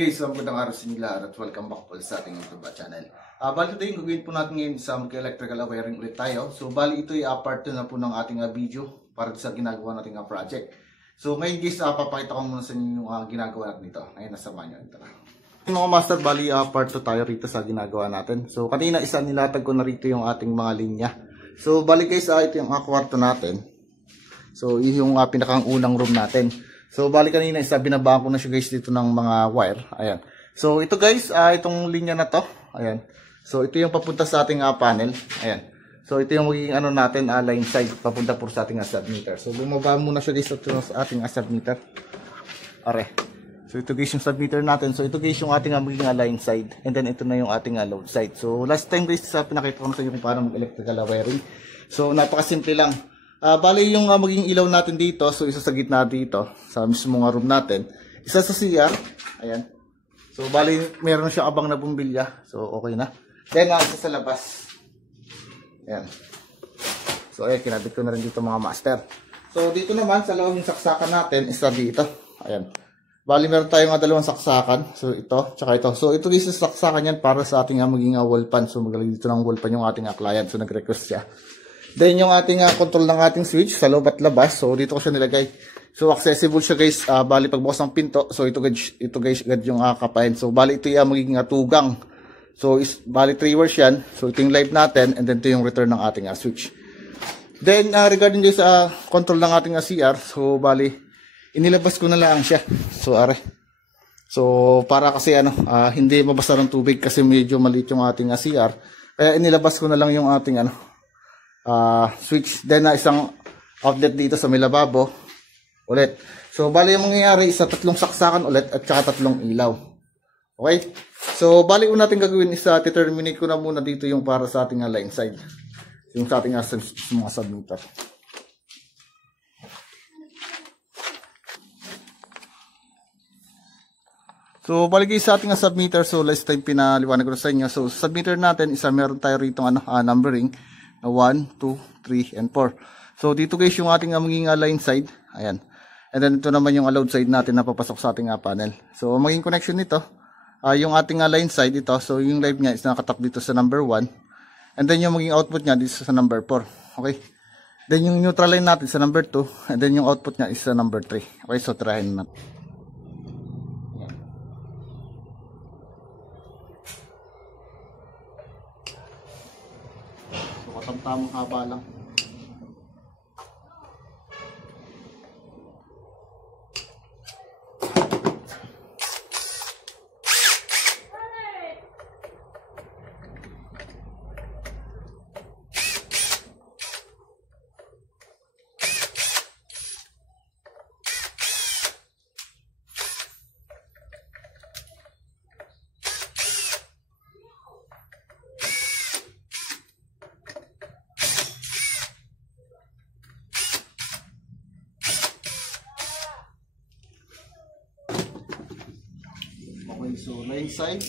Guys, magandang araw sa inyo lahat at welcome back po sa ating YouTube channel. Bali today, gagawin po natin ngayon sa electrical wiring ulit tayo. So, bali ito ay part 2 na po ng ating video para sa ginagawa nating project. So, ngayon guys, papakita ko muna sa inyo yung ginagawa natin dito. Ngayon, nasama nyo. Ito na. Mga master, bali part 2 tayo rito sa ginagawa natin. So, kanina isa nilatag ko na rito yung ating mga linya. So, bali guys, ito yung kwarto natin. So, yung pinakang unang room natin. So, bali kanina isa binabaan ko na siya guys dito ng mga wire. Ayan. So, ito guys, itong linya na to. Ayan. So, ito yung papunta sa ating panel. Ayan. So, ito yung magiging natin, line side, papunta po sa ating submeter. So, bumaba muna siya guys sa ating submeter. Are. So, ito guys yung submeter natin. So, ito guys yung ating magiging line side. And then, ito na yung ating load side. So, last time guys, pinakita ko na sa inyo kung paano mag-electrical wiring. So, napakasimple lang. Bali yung magiging ilaw natin dito, so isa sa gitna dito, sa mismong room natin. Isa sa CR, ayan. So bali meron siyang abang na bumbilya, so okay na. Then isa sa labas. Ayan. So ayan, kinabit ko na rin dito mga master. So dito naman, sa loob ng saksakan natin, isa dito. Ayan. Bali meron tayong dalawang saksakan, so ito, tsaka ito. So ito is saksakan yan para sa ating magiging wall pan. So magaling dito ng wall pan yung ating client, so nag-request siya. Then yung ating control ng ating switch sa loob at labas. So dito ko siya nilagay. So accessible siya guys. Bali pagbukas ng pinto. So ito guys yung kapain. So bali ito yung magiging tugang. So bali 3 wires yan. So ito yung live natin. And then ito yung return ng ating switch. Then regarding guys control ng ating CR. So bali inilabas ko na lang siya. So are. So para kasi hindi mabasa ng tubig kasi medyo maliit yung ating CR. Kaya inilabas ko na lang yung ating switch. Then isang outlet dito sa may lababo ulit. So bali yung mangyayari isa 3 saksakan ulit at saka 3 ilaw. Okay? So bali yung natin gagawin is terminate ko na muna dito yung para sa ating line side. Yung sa ating mga submeter. So bali sa ating submeter, so last time pinaliwanag ko sa inyo. So submeter natin isa meron tayo rito numbering 1, 2, 3, and 4. So, dito guys yung ating magiging line side. Ayan. And then, ito naman yung load side natin na papasok sa ating panel. So, magiging connection nito, yung ating line side ito. So, yung live niya is nakatak dito sa number 1. And then, yung magiging output niya dito sa number 4. Okay. Then, yung neutral line natin sa number 2. And then, yung output niya is sa number 3. Okay. So, tirahin natin. Tamang haba lang. Okay, so line side.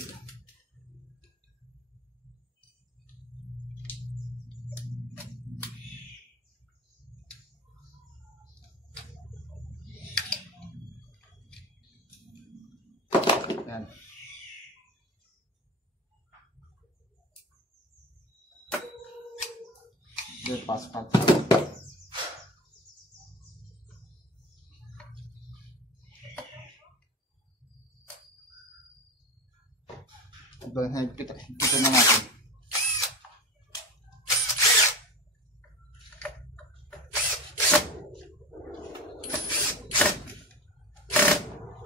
Ayan. Then pass. Ito na natin.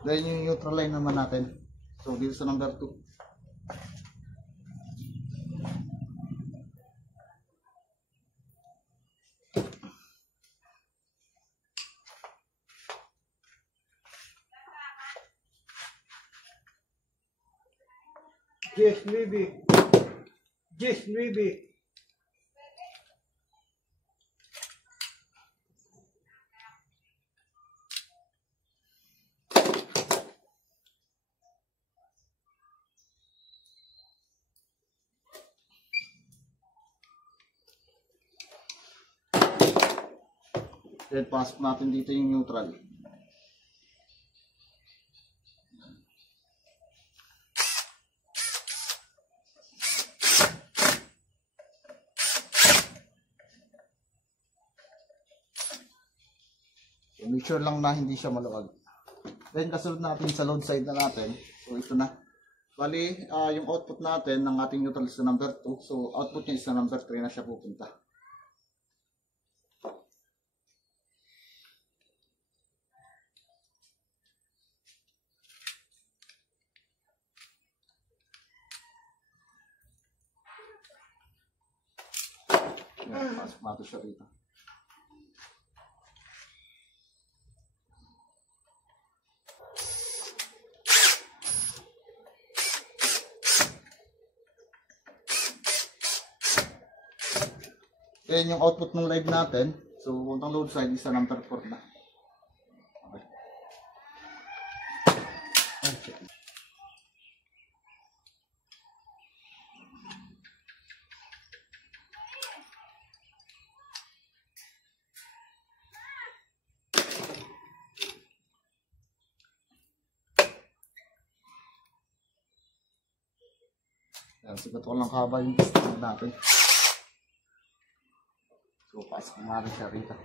Then yung neutral line naman natin. So dito sa number 2. Yes, maybe. Yes, maybe. Then pasok natin dito yung neutral. Make sure lang na hindi siya maluwag. Then kasunod natin sa load side na natin. So ito na. Bali, yung output natin ng ating neutral is na number 2. So output niya is na number 3 na siya pupunta. Yan, pasok natin siya rito. Yan yung output ng live natin. So, puntang load side is sa number 4 na. Okay. Okay. Yan, sigat ko lang haba yung piston natin. So, pasok natin siya rito.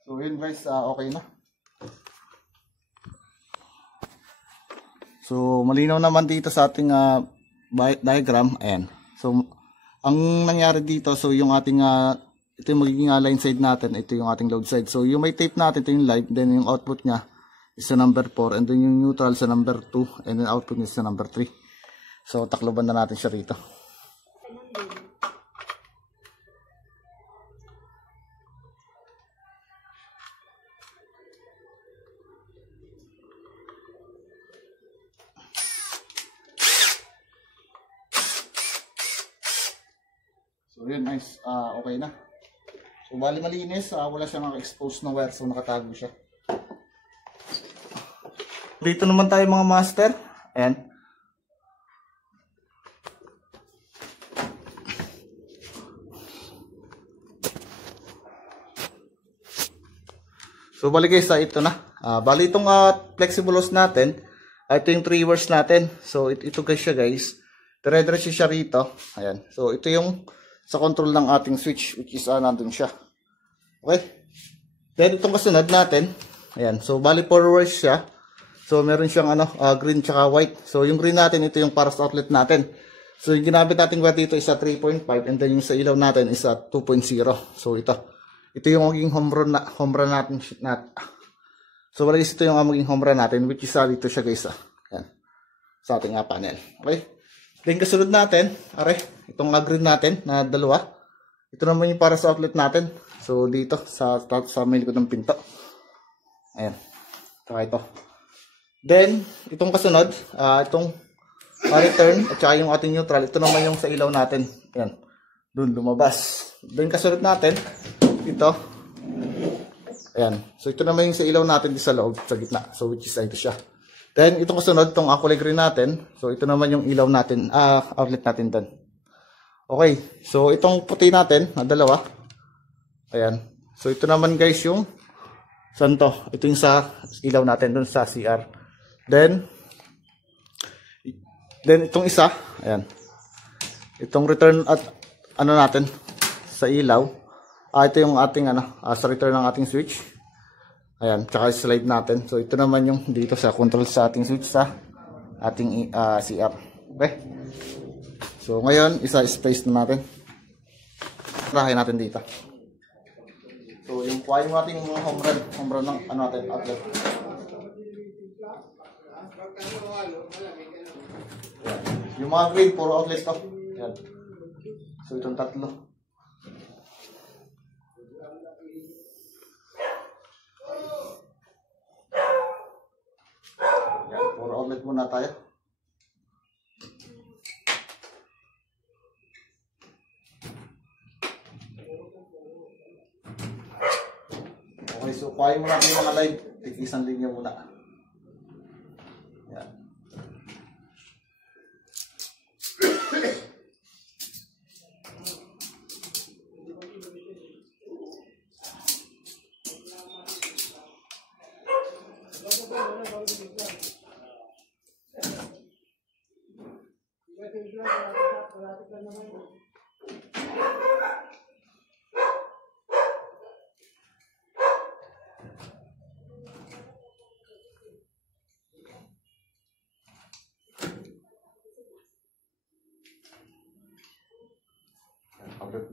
So, yun guys, okay na. So, malinaw naman dito sa ating diagram. Ayan. So, ang nangyari dito, so yung ating, ito yung magiging line side natin, ito yung ating load side. So, yung may tape natin, ito yung live, then yung output niya is sa number 4, and then yung neutral sa number 2, and then output niya sa number 3. So, takloban na natin siya rito. So, yun guys, okay na. So, bali malinis, wala siyang naka-expose na wire, so nakatago siya. Dito naman tayo mga master. Ayan. So, bali guys, ito na. Bali itong flexible hose natin, ito yung 3 wires natin. So, ito guys siya guys. Dire-diretso siya rito. Ayan. So, ito yung sa control ng ating switch, which is nandun siya. Okay. Then, itong kasunod natin. Ayan. So, bali 4 wires siya. So, meron siyang green tsaka white. So, yung green natin, ito yung para sa outlet natin. So, yung ginamit natin wire dito is 3.5, and then yung sa ilaw natin is 2.0. So, ito yung magiging home run natin. So, bali ito yung magiging home run natin, which is dito siya guys. Ayan. Sa ating panel. Okay. Then, kasunod natin, itong green natin na dalawa. Ito naman yung para sa outlet natin. So, dito, sa may likod ng pinto. Ayan. Saka ito. Then, itong kasunod, itong return, at saka yung ating neutral, ito naman yung sa ilaw natin. Ayan. Doon, lumabas. Then, kasunod natin, ito. Ayan. So, ito naman yung sa ilaw natin sa loob, sa gitna. So, which is ito siya. Then, itong kasunod, itong kulay green natin. So, ito naman yung ilaw natin, outlet natin doon. Okay. So, itong puti natin, na dalawa. Ayan. So, ito naman guys yung, saan to? Ito yung sa ilaw natin doon sa CR. Then, itong isa, ayan. Itong return at, natin, sa ilaw. Ito yung ating, sa return ng ating switch. Ayan, tsaka slide natin. So, ito naman yung dito sa control sa ating switch sa ating CR. Okay? So, ngayon, isa-space na natin. Rahin natin dito. So, yung kuha yung ating home run ng natin, outlet. Ayan. Yung mga green, puro outlet to. Ayan. So, itong tatlo. Puro outlet muna tayo. Okay, so kuhain mo natin yung mga live. Isang linya muna. Yan.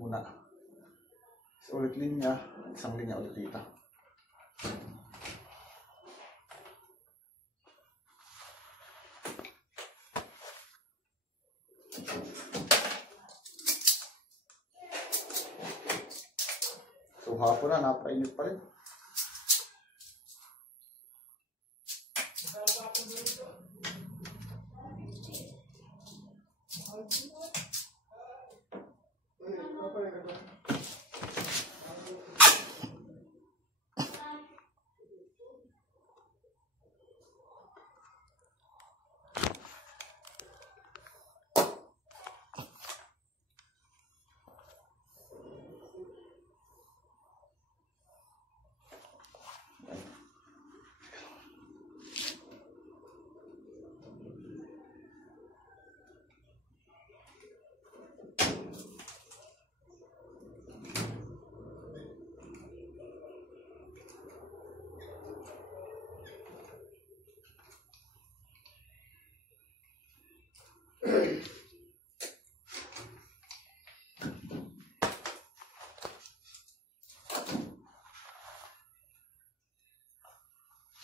muna. So ulit linya, isang linya ulit dito. So hapon na, napainit pa rin.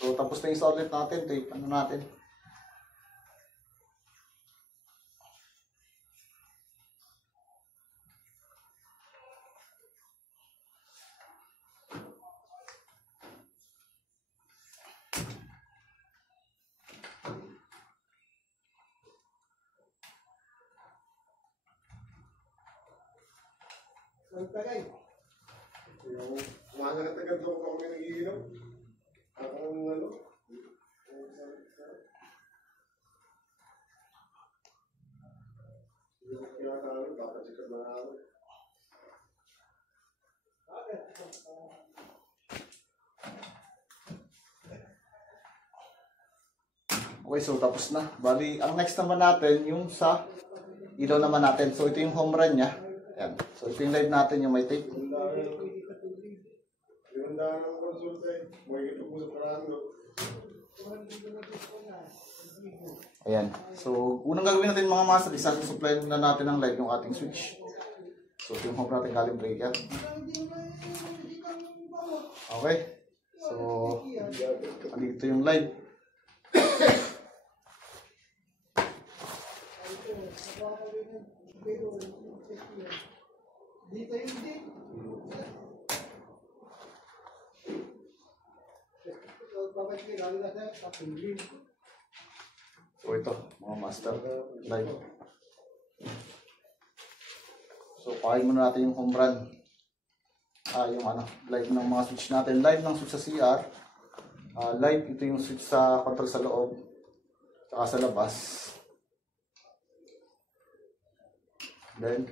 So tapos na yung solid natin, tape ano natin. Yung umaga na tagad ako pa kami nag-iinom. Ako ng ano. Hindi ko kaya namin, baka sikat na namin. Okay, so tapos na. Bali, ang next naman natin, yung sa ilaw naman natin. So ito yung home run niya. Ayan. So ito yung live natin, yung may tape. Yung daan ng konsulta eh. May ito-usap ka namin. Ayan. So, unang gagawin natin mga master, isa-supply na natin ng live yung ating switch. So, ito yung home natin galing breaker. Okay. So, andito yung live. Dito yung din. So, ito, mga master, live. So, pakain muna natin yung home run. Yung ano, live ng mga switch natin. Live ng switch sa CR. Live, ito yung switch sa control sa loob. Saka sa labas. Then,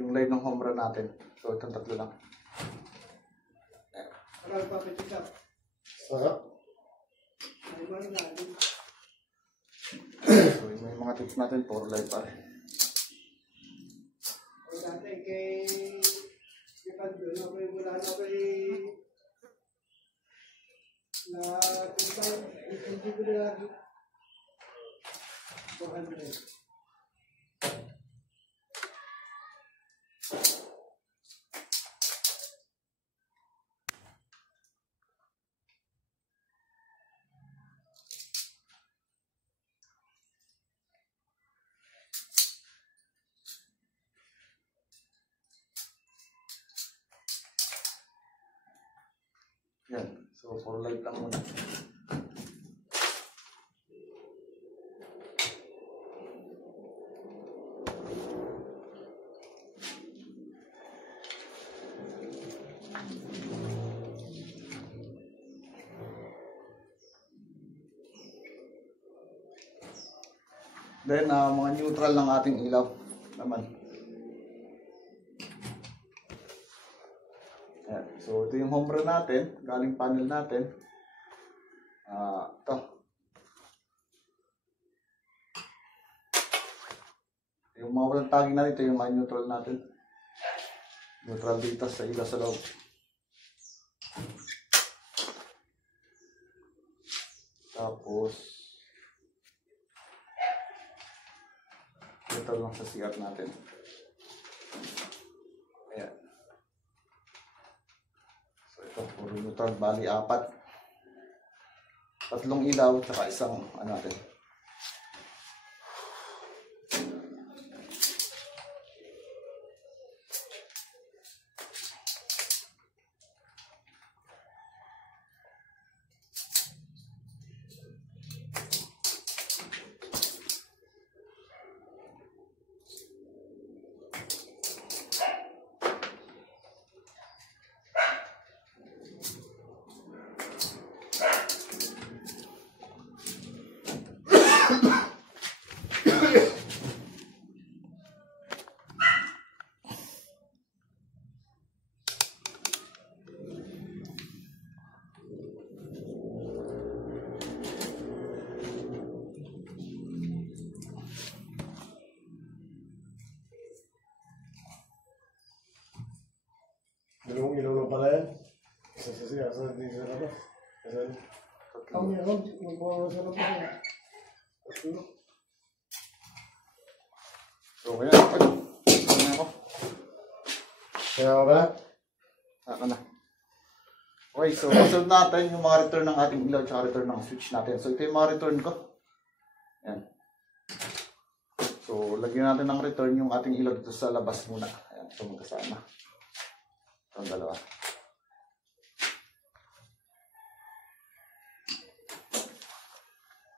yung live ng home run natin. So, itong tatlo lang. Sarap. So, yung mga tips natin, for live pa rin. Dati kay Pando, wala na kay na hindi ko na 400. Yan. So, for live lang muna. Then, mga neutral ng ating ilaw naman. Ayan. So, ito yung home run natin, galing panel natin. Ito. Yung mga walang tagging natin, ito yung mga neutral natin. Neutral dito sa ilaw sa loob. Tapos, ito lang sa CR natin. return, bali 4. 3 ilaw, tsaka isang ano natin. Dalawang ilaw lang pala yan. Isa sa siya, sa di sa labas. Kasi, Kami ako, magbawa sa labas niya. So, kaya, ano ako? kaya ba? Saka na. Okay, so kasunod natin yung mga return ng ating ilaw at return ng switch natin. So, ito yung mga return ko. Ayan. So, lagyan natin ng return yung ating ilaw dito sa labas muna. Ayan, ito magkasama. Ang dalawa.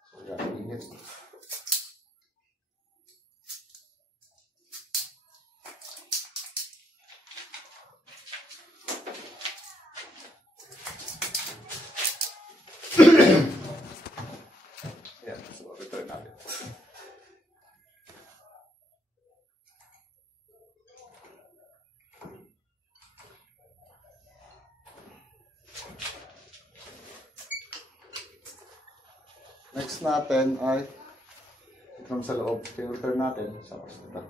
So, yan, init. Yan, so return natin. Next natin ay itong sa loob. Yung return natin sa ito.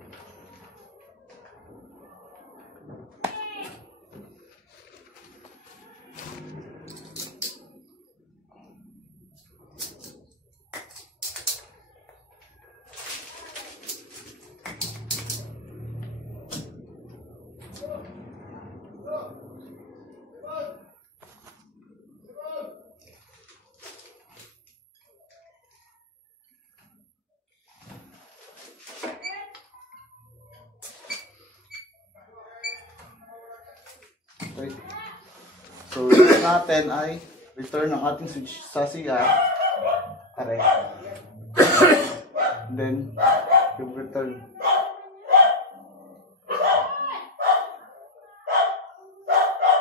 Okay. So, next natin ay return ng ating switch sa CR. Are. Then, yung return.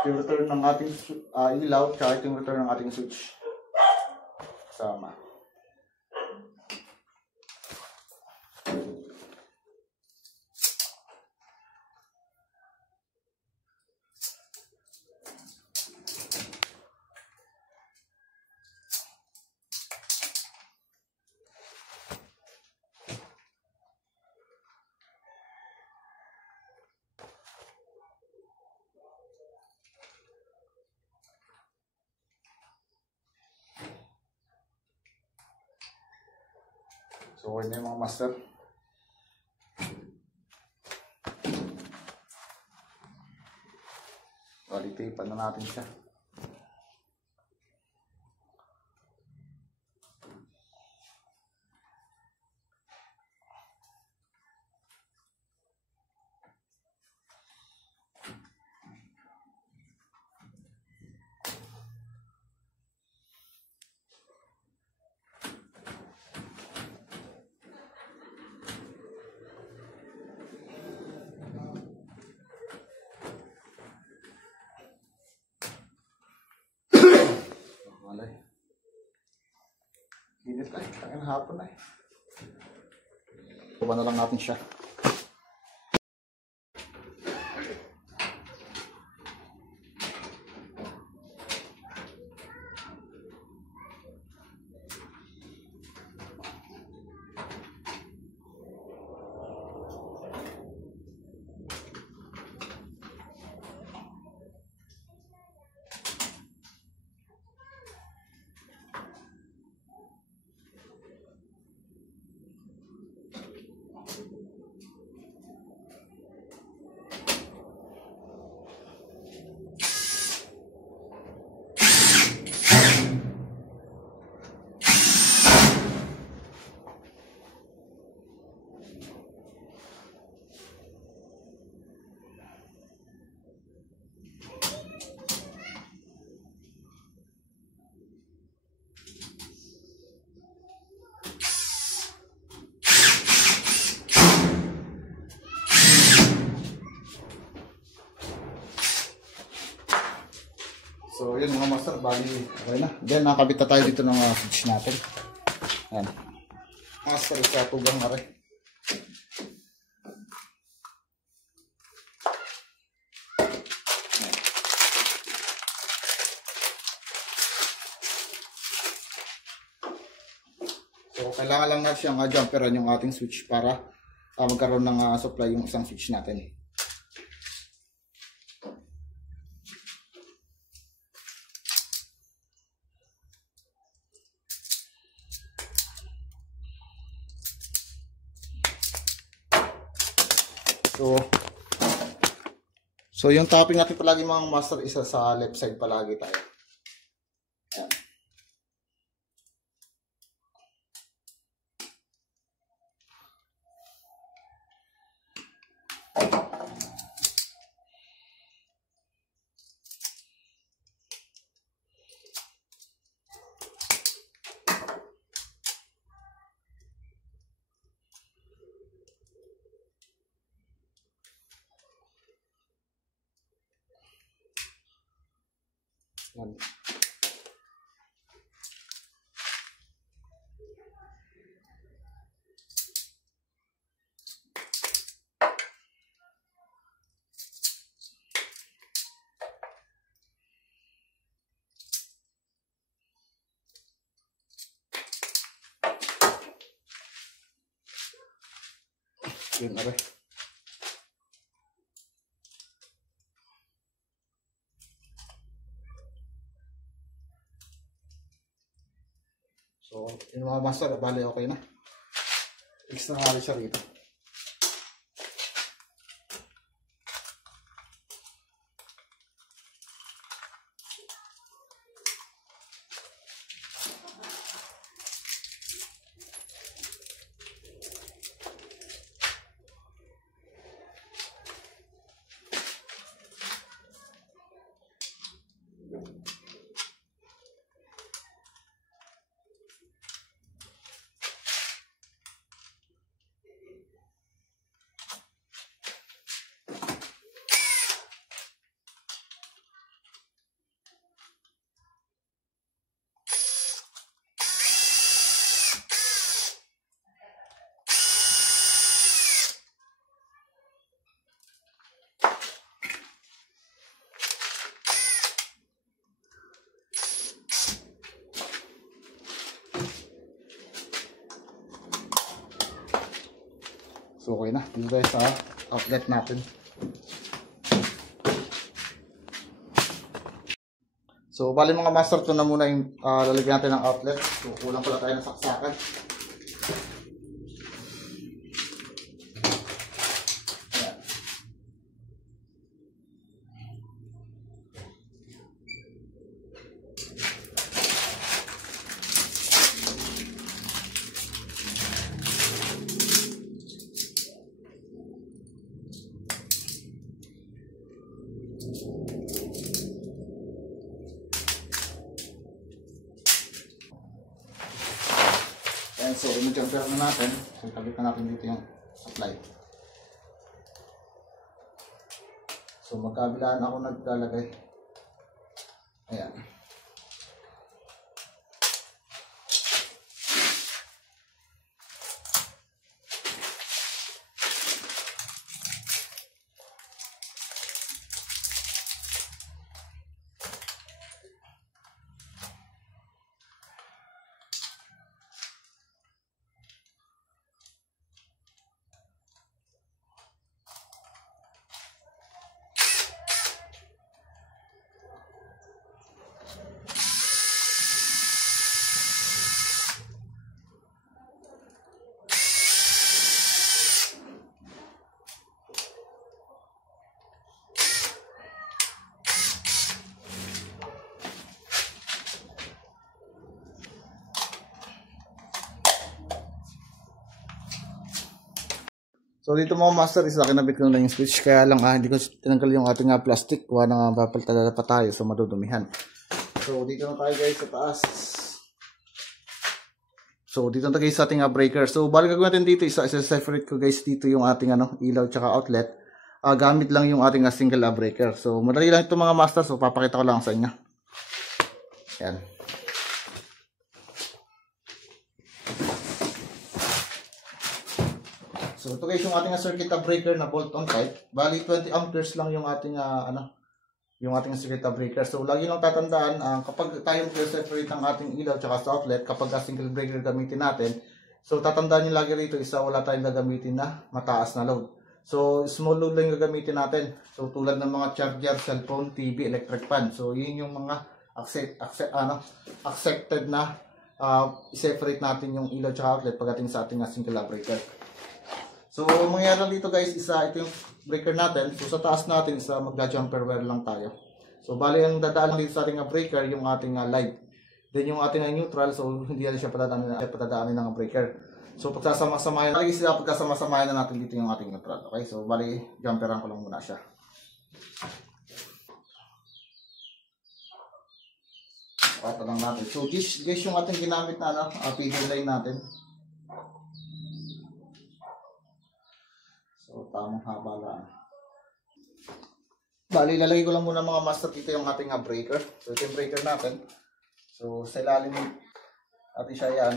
Yung return ng ating ilaw, tsaka yung return ng ating switch. Sama. So, okay na yung mga master. Walitipan na natin siya. Malay. Init na eh. Tangan hapon na eh. Tuba na lang natin siya. yun mga master, bali okay na. Then nakakabit na tayo dito ng switch natin. Ayan. Master, isa tugang na rin. So kailangan lang na siyang jumperan yung ating switch para magkaroon ng supply yung isang switch natin. So yung topping natin palagi mga master, isa sa left side palagi tayo. Ayan. Ayan. Yun na rin. So, yung mga master, bali okay na. Fix na nga rin siya rito. So okay na, dito tayo sa outlet natin. So bali mga master, ito na muna yung lalagyan natin ng outlet. So kulang pala tayo ng saksakan. So, i-jumper na natin. So, ikabit na natin dito yung supply. So, magkabilaan ako naglalagay. Ayan. So dito mga master, isa kinabit ko na yung switch, kaya lang hindi ko tinanggal yung ating plastic, kuha na papalitan pa tayo so madudumihan. So dito na tayo guys sa taas. So dito na tayo guys sa ating breaker. So balik gagawin natin dito, isa-separate ko guys dito yung ating ilaw tsaka outlet. Gamit lang yung ating single breaker. So madali lang ito mga master, so papakita ko lang sa inyo. Yan. So ito guys yung ating circuit breaker na bolt-on type. Bali 20 amperes lang yung ating yung ating circuit breaker. So lagi lang tatandaan kapag tayo mag-separate ng ating ilaw tsaka sa outlet, kapag single breaker gamitin natin, so tatandaan niyo lagi rito wala tayong gagamitin na mataas na load. So small load lang yung gagamitin natin. So tulad ng mga charger, cellphone, TV, electric fan. So yun yung mga accepted na i-separate natin yung ilaw tsaka outlet pagdating sa ating single breaker. So, mangyayari dito guys, ito yung breaker natin. So, sa taas natin, magja-jumper wire lang tayo. So, bali ang dadaan dito sa ating breaker, yung ating light. Then, yung ating neutral, so hindi na siya patadaanin ng breaker. So, pagkasama-samayan na natin dito yung ating neutral. Okay, so bali, jumperan ko lang muna siya. Ito lang natin. So, guys yung ating ginamit na feeder line natin. So, tamang haba lang. Bali, lalagay ko lang muna mga master dito yung ating breaker. So, ito yung breaker natin. So, sa ilalim natin siya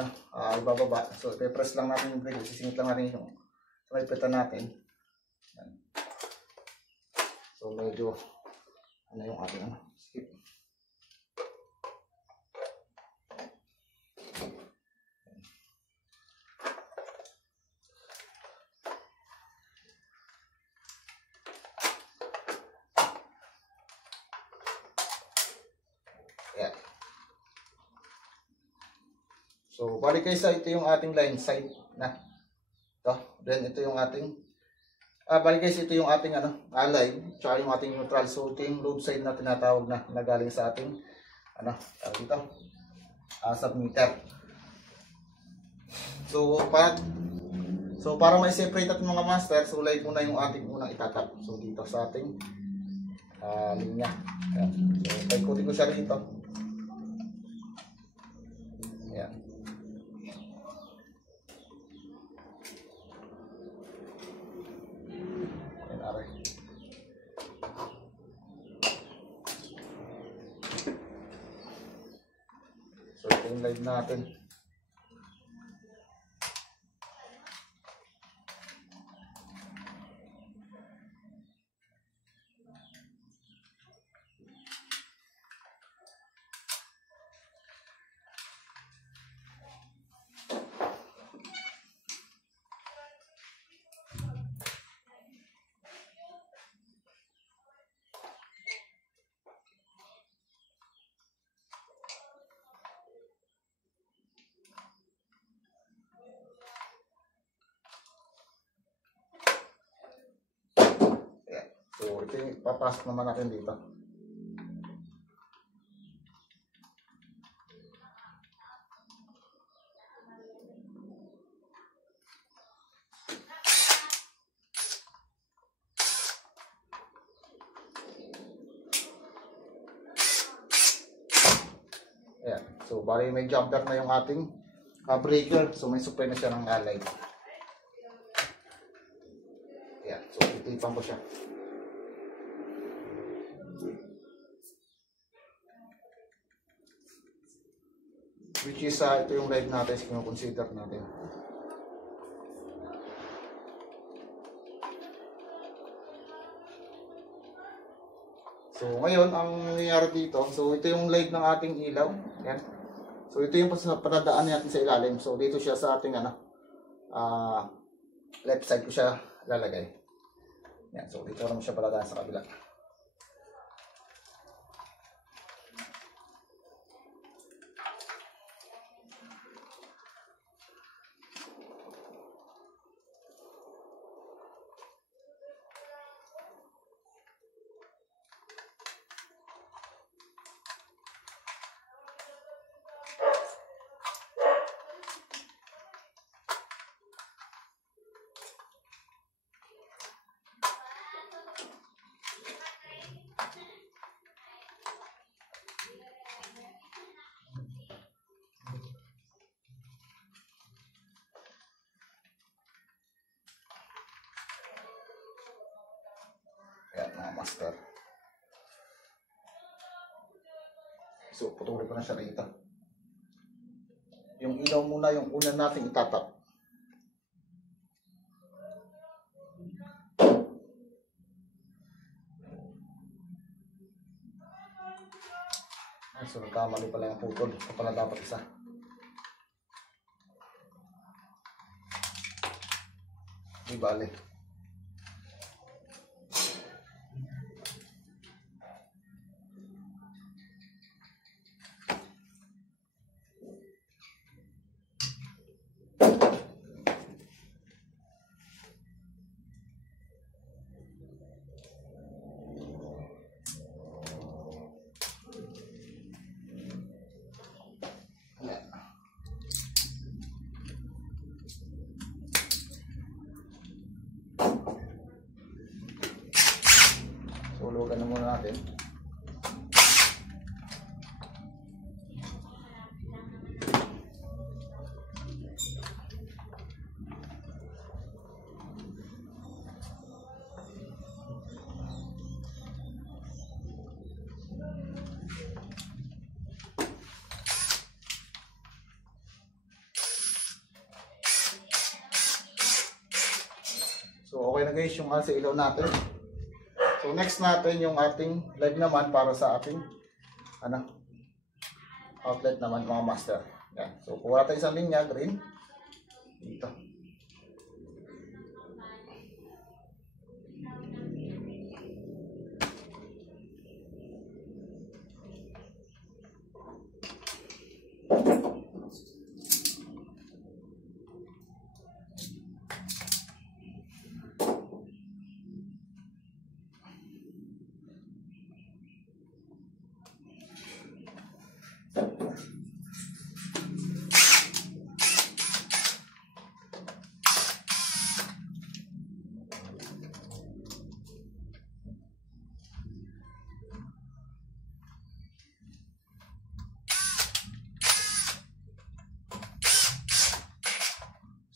ibababa. So, i-press lang natin yung breaker. Sisingit lang natin yung salipitan natin. Yan. So, medyo yung ating skip. Yan. So, balik kayo ito yung ating line side na. Ito. Then, ito yung ating balik guys, ito yung ating line, tsaka yung ating neutral. So, ito yung load side na tinatawag na galing sa ating dito, submeter. So, para ma-separate natin mga master, so live muna yung ating unang itatap. So, dito sa ating linya. Ayan. So, paikutin ko siya rito. Ayan. So, ito yung live natin. So, ito yung papasok naman natin dito. Ayan. So, bali may jumper na yung ating breaker. So, may supply na siya ng light. Ayan. So, titipan ko siya. Which is, ito yung light natin, kino-consider natin. So, ngayon, ang nangyayari dito, so ito yung light ng ating ilaw. Yan. So, ito yung patadaan natin sa ilalim. So, dito siya sa ating, left side ko siya lalagay. Yan. So, dito naman siya patadaan sa kabila. Yan mga master. So, putulin ko na siya rito. Yung ilaw muna yung una nating itatap. So, nagkamali pala yung putol. Ito pala dapat isa. Di bale. Hulugan na muna natin. So okay na guys yung sa ilaw natin. So next natin yung ating live naman para sa ating outlet naman mga master. Yan. So kuha tayo isang linya green dito.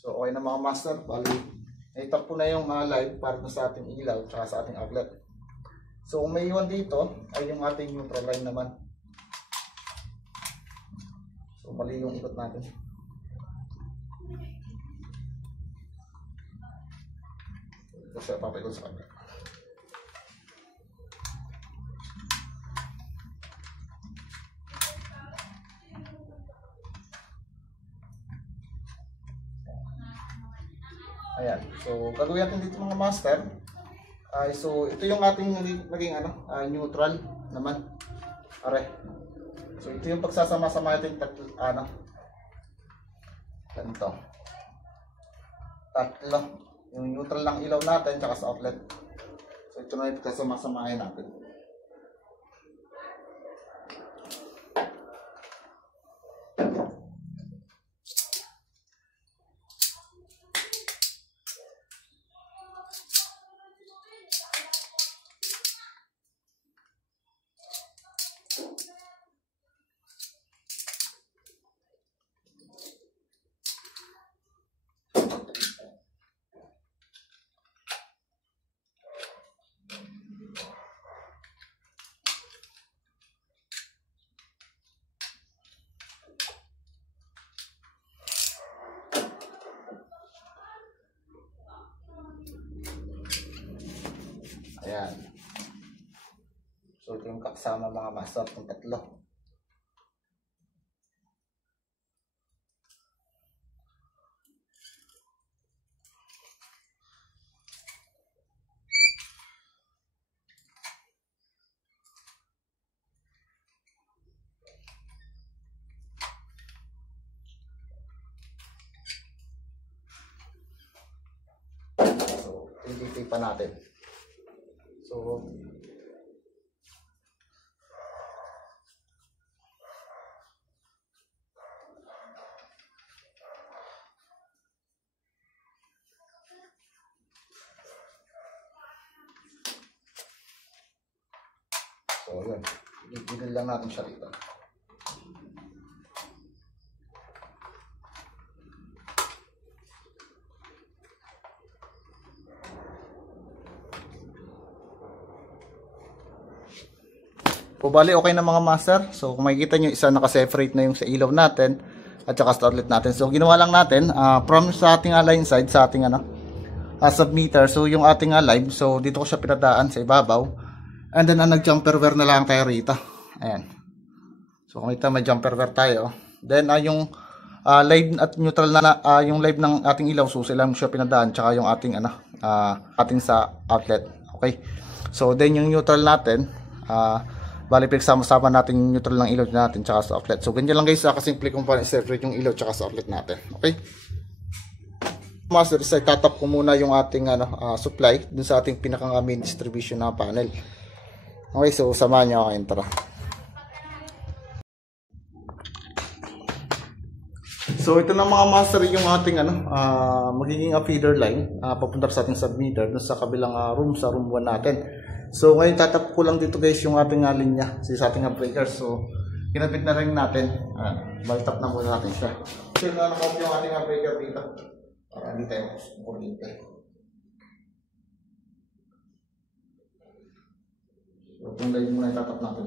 So okay na mga master, bali itap po na yung live para sa ating ilaw at sa ating outlet. So kung may iwan dito ay yung ating neutral line naman. So mali yung ikot natin. Ito siya papakot sa camera. Ayan. So, gagawin natin dito mga master. So, ito yung ating naging neutral naman. Are. So, ito yung pagsasama-sama natin ganito. Tatlo. Yung neutral lang ilaw natin tsaka sa outlet. So, ito na yung pagsasama-samahin natin. Ayan. So, ito yung kasama mga master ng tatlo. So, i-detail pa natin. So, yun. Gigil lang natin siya rito. So, bali okay na mga master. So, kung makikita nyo, isa naka-separate na yung sa ilaw natin at saka sa outlet natin. So, ginawa lang natin from sa ating line side, sa ating submeter. So, yung ating live. So, dito ko siya pinadaan sa ibabaw. And then, nag-jumper wire na lang tayo rito. Ayan. So, kung ito, may jumper wire tayo. Then, yung live at neutral na yung live ng ating ilaw. So, sila siya pinadaan. Tsaka yung ating, ating sa outlet. Okay. So, then yung neutral natin, bali pinagsama-sama natin yung neutral ng ilaw natin tsaka sa outlet. So, ganyan lang guys, kasimple kung paano i-separate yung ilaw tsaka sa outlet natin. Okay? Master, isa itatap ko muna yung ating supply dun sa ating pinakang main distribution na panel. Okay, so samahan nyo ako, tara. So, ito na mga master yung ating magiging feeder line papunta sa ating submeter dun sa kabilang room, sa room 1 natin. So, ngayon tatap ko lang dito guys yung ating linya sa ating breaker. So, kinabit na rin natin. Balitap na muna natin siya. So, nakakop yung ating breaker dito para hindi tayo kuryente. So, itong line muna itatap natin.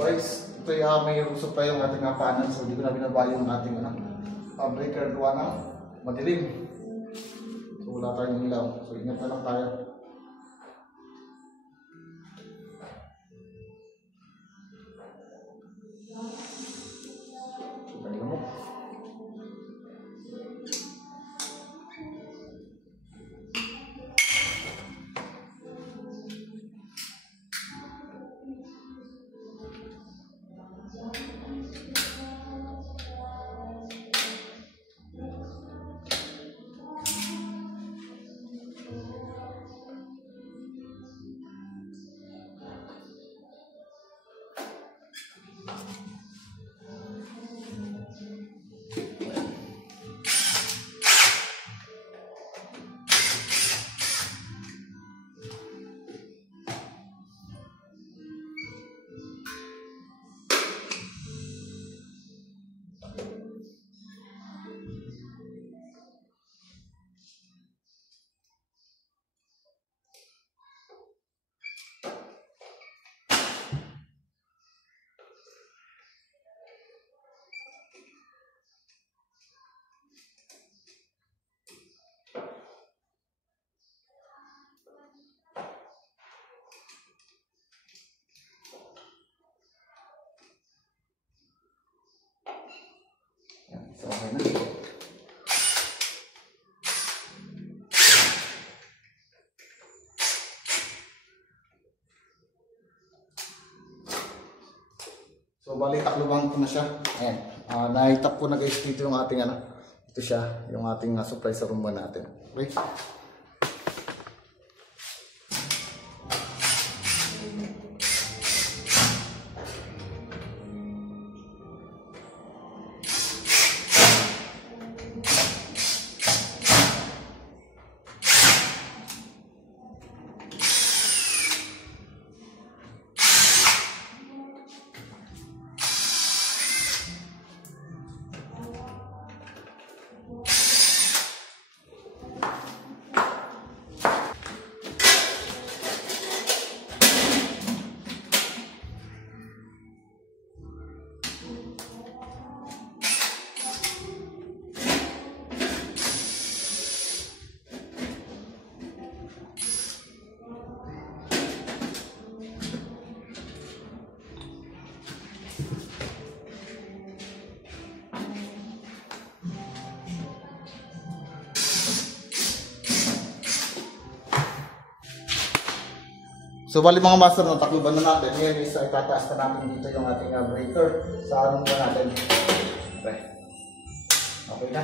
Guys, ito yung may usap pa yung ating panel. So, hindi ko na binaba yung ating breaker. Gawa na madilim. So, wala tayong ilaw. So, ingat na lang tayo. So, tayo mo. So, okay na. So, bali taklubang ko na siya. Ayan. Naitap ko na guys dito yung ating ito siya, yung ating supply sa room natin. Okay. So bali mga master, natakluban na natin. Ngayon is itataas na natin dito yung ating breaker sa anong ba natin. Okay na.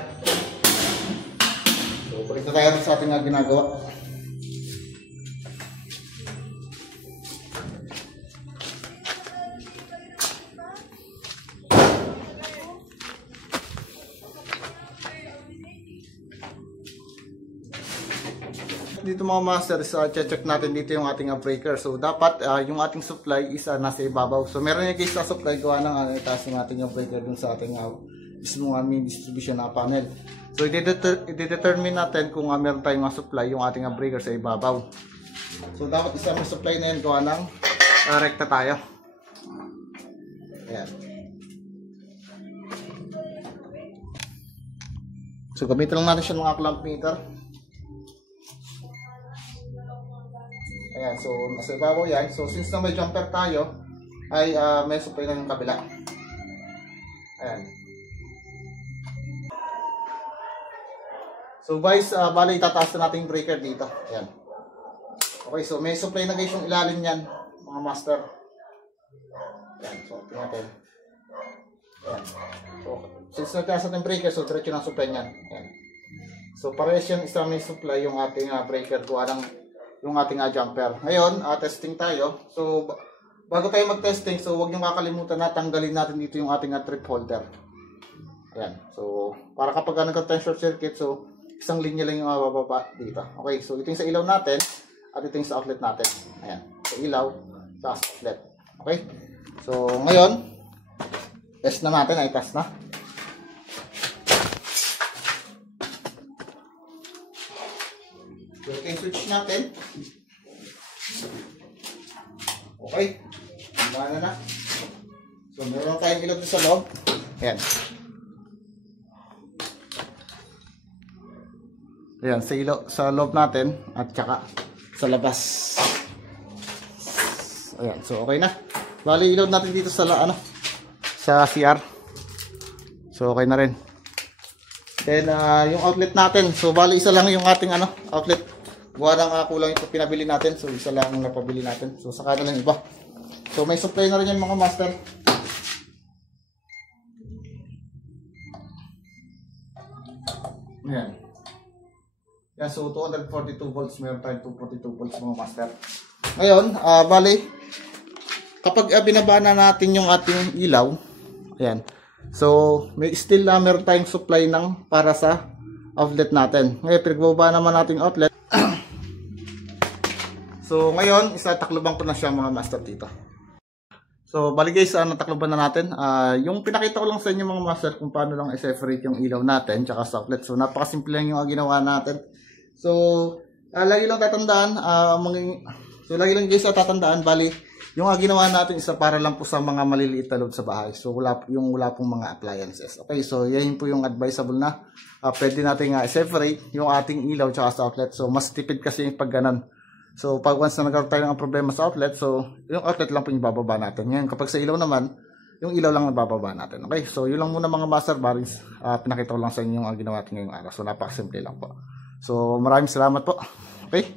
So balik na tayo sa ating ginagawa. Dito mga master, check natin dito yung ating breaker. So dapat yung ating supply is nasa ibabaw. So meron yung case na supply gawa ng itaas yung ating breaker dun sa ating mismong main distribution na panel. So i-determine natin kung meron tayong supply yung ating breaker sa ibabaw. So dapat isang supply na yun gawa ng rekta tayo. Ayan. So gamitin lang natin siya mga clamp meter. Ayan, so nasa ibabaw yan. So since na may jumper tayo, ay may supply na yung kabila. Ayan. So guys, bali itataas na natin yung breaker dito. Ayan. Okay, so may supply na guys yung ilalim yan, mga master. Ayan, so tingnan natin. Ayan. So since nagtaas natin yung breaker, so diretso ng supply niyan. Ayan. So parehas yan, isa may supply yung ating breaker kuha ng yung ating jumper. Ngayon, testing tayo. So, bago tayo mag-testing, so huwag niyo kakalimutan na tanggalin natin dito yung ating trip holder. Ayan. So, para kapag nagka-time short circuit, so, isang linya lang yung bababa dito. Okay, so ito yung sa ilaw natin at ito yung sa outlet natin. Ayan. Sa ilaw, sa outlet. Okay? So, ngayon, test na natin. Ay, test na. So, ito yung switch natin. Okay. Gumana na. So, meron tayong ilaw sa loob. Ayan. Ayan, sa ilaw, sa loob natin at saka sa labas. Ayan, so okay na. Bali, ilaw natin dito sa sa CR. So, okay na rin. Then, yung outlet natin. So, bali, isa lang yung ating outlet. Gawa ng kulang ito pinabili natin. So, isa lang ang napabili natin. So, saka na lang iba. So, may supply na rin yan mga master. Ayan. Yan, so 242 volts. Meron tayong 242 volts mga master. Ngayon, bali, kapag binaba na natin yung ating ilaw, ayan. So, may still meron tayong supply ng para sa outlet natin. Ngayon, pinagbaba naman natin yung outlet. So, ngayon, takluban ko na siya mga master dito. So, bali guys, natakluban na natin. Yung pinakita ko lang sa inyo mga master kung paano lang i-separate yung ilaw natin tsaka sa outlet. So, napakasimple lang yung ginawa natin. So, lagi lang tatandaan, lagi lang guys tatandaan, bali, yung ginawa natin isa para lang po sa mga maliliit na load sa bahay. So, wala pong mga appliances. Okay, so yan po yung advisable na pwede natin i-separate yung ating ilaw tsaka sa outlet. So, mas tipid kasi yung pag ganun. So, pag once na nagkaroon tayo ng problema sa outlet, so, yung outlet lang po yung bababa natin. Ngayon, kapag sa ilaw naman, yung ilaw lang ang bababa natin. Okay, so, yun lang muna mga master bearings. Pinakita ko lang sa inyo yung ginawa natin ngayong araw. So, napakasimple lang po. So, maraming salamat po. Okay.